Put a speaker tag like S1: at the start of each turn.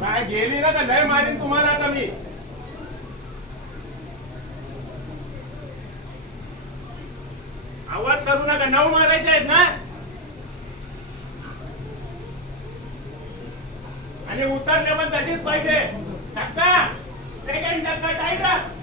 S1: काय गेली ना तर लय मारीन तुम्हाला आता मी. आवाज करू नका. नऊ मारायचे आहेत ना? आणि उतरले पण तशीच पाहिजे. धक्का. सेकंड धक्का टाईट